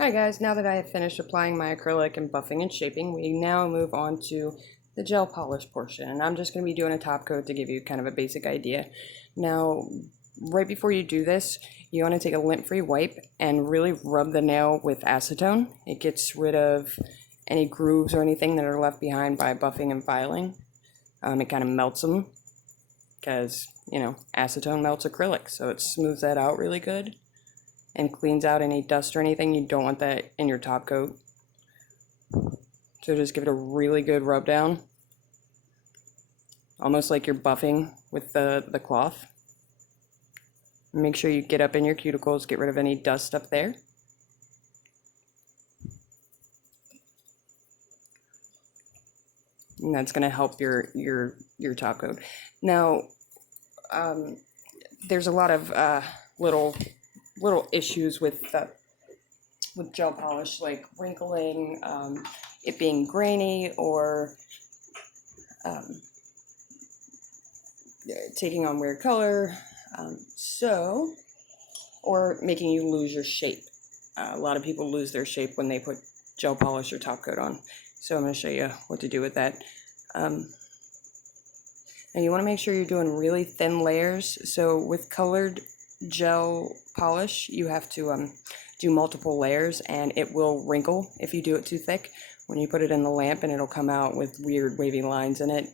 Alright guys, now that I have finished applying my acrylic and buffing and shaping, we now move on to the gel polish portion. And I'm just going to be doing a top coat to give you kind of a basic idea. Now, right before you do this, you want to take a lint-free wipe and really rub the nail with acetone. It gets rid of any grooves or anything that are left behind by buffing and filing. It kind of melts them because, acetone melts acrylic, so it smooths that out really good and cleans out any dust or anything. You don't want that in your top coat. So just give it a really good rub down, almost like you're buffing with the cloth. Make sure you get up in your cuticles, get rid of any dust up there. And that's going to help your top coat. Now, there's a lot of little issues with gel polish, like wrinkling, it being grainy, or taking on weird color, or making you lose your shape. A lot of people lose their shape when they put gel polish or top coat on. So I'm going to show you what to do with that. And you want to make sure you're doing really thin layers. So with colored gel polish, you have to do multiple layers, and it will wrinkle if you do it too thick. When you put it in the lamp, and it'll come out with weird wavy lines in it,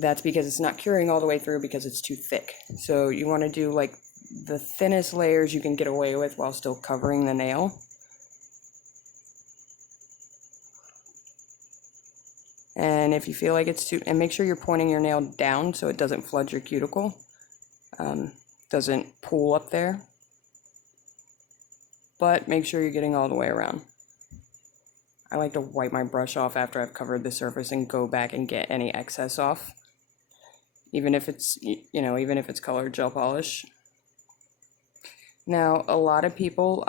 that's because it's not curing all the way through because it's too thick. So you want to do like the thinnest layers you can get away with while still covering the nail. And if you feel like it's too, and make sure you're pointing your nail down so it doesn't flood your cuticle, doesn't pool up there, but make sure you're getting all the way around. I like to wipe my brush off after I've covered the surface and go back and get any excess off, even if it's, even if it's colored gel polish. Now, a lot of people,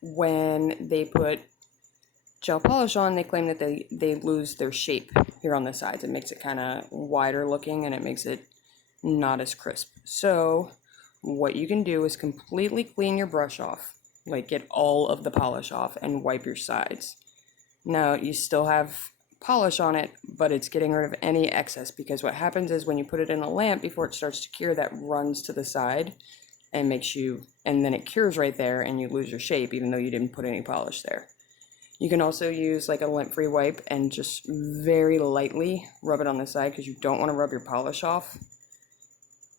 when they put gel polish on, they claim that they lose their shape here on the sides. It makes it kind of wider looking, and it makes it not as crisp. So what you can do is completely clean your brush off, like get all of the polish off, and wipe your sides. Now you still have polish on it, but it's getting rid of any excess, because what happens is when you put it in a lamp before it starts to cure, that runs to the side and and then it cures right there, and you lose your shape even though you didn't put any polish there. You can also use like a lint-free wipe and just very lightly rub it on the side, because you don't want to rub your polish off.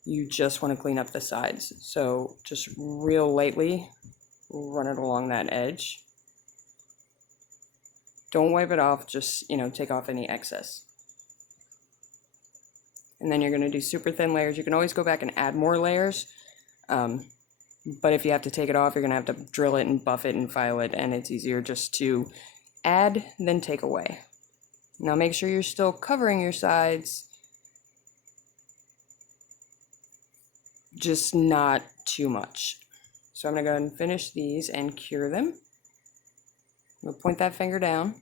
You just want to clean up the sides. So just real lightly run it along that edge. Don't wipe it off, just, take off any excess. And then you're going to do super thin layers. You can always go back and add more layers. But if you have to take it off, you're going to have to drill it and buff it and file it, and it's easier just to add than take away. Now make sure you're still covering your sides, just not too much. So I'm going to go ahead and finish these and cure them. We'll point that finger down.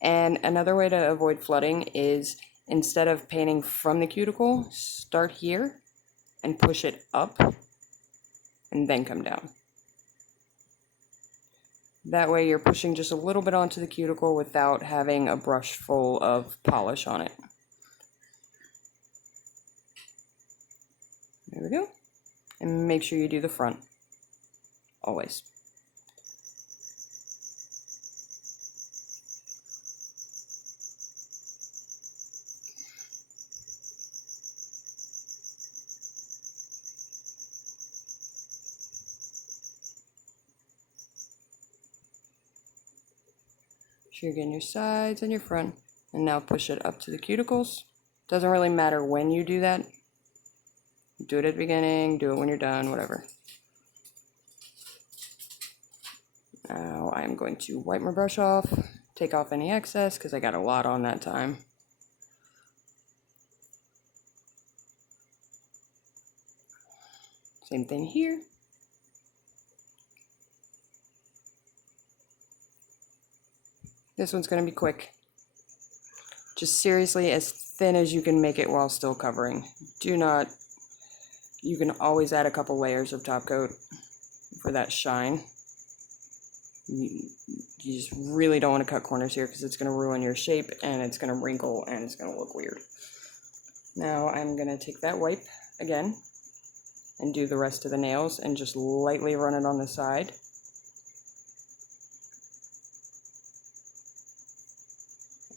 And another way to avoid flooding is, instead of painting from the cuticle, start here and push it up, and then come down. That way you're pushing just a little bit onto the cuticle without having a brush full of polish on it. There we go. And make sure you do the front, always. So you're getting your sides and your front, and now push it up to the cuticles. Doesn't really matter when you do that. Do it at the beginning, do it when you're done, whatever. Now I'm going to wipe my brush off, take off any excess, because I got a lot on that time. Same thing here. This one's going to be quick. Just seriously as thin as you can make it while still covering. You can always add a couple layers of top coat for that shine. You just really don't want to cut corners here because it's going to ruin your shape and it's going to wrinkle and it's going to look weird. Now I'm going to take that wipe again and do the rest of the nails and just lightly run it on the side.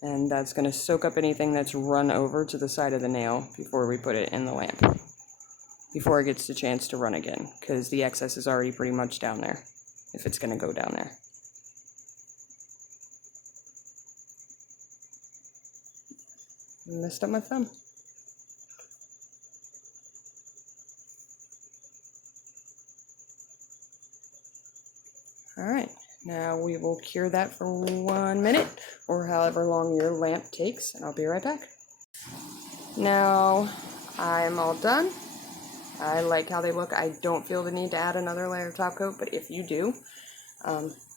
And that's going to soak up anything that's run over to the side of the nail before we put it in the lamp, before it gets the chance to run again, because the excess is already pretty much down there, if it's going to go down there. Messed up my thumb. Alright, now we will cure that for 1 minute, or however long your lamp takes, and I'll be right back. Now, I'm all done. I like how they look. I don't feel the need to add another layer of top coat, but if you do,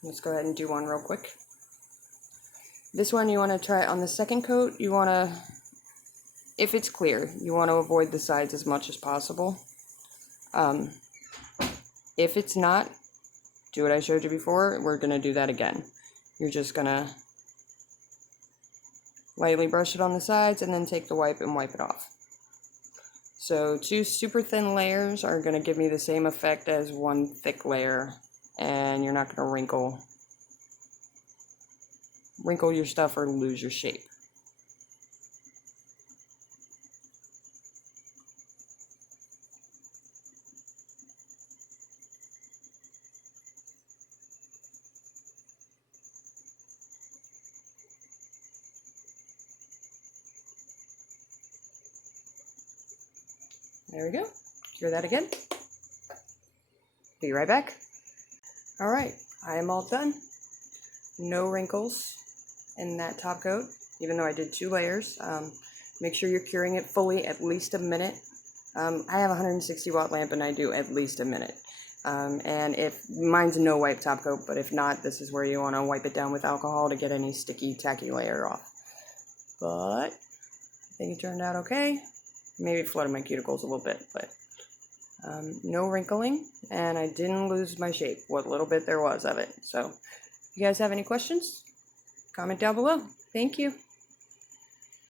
let's go ahead and do one real quick. This one you want to try on the second coat. You want to, if it's clear, you want to avoid the sides as much as possible. If it's not, do what I showed you before. We're going to do that again. You're just going to lightly brush it on the sides and then take the wipe and wipe it off. So 2 super thin layers are going to give me the same effect as 1 thick layer, and you're not going to wrinkle your stuff or lose your shape. There we go. Cure that again. Be right back. Alright, I am all done. No wrinkles in that top coat, even though I did 2 layers. Make sure you're curing it fully, at least a minute. I have a 160 watt lamp and I do at least a minute. And if mine's no wipe top coat, but if not, this is where you want to wipe it down with alcohol to get any sticky, tacky layer off. But I think it turned out okay. Maybe it flooded my cuticles a little bit, but no wrinkling, and I didn't lose my shape, what little bit there was of it. So if you guys have any questions, comment down below. Thank you.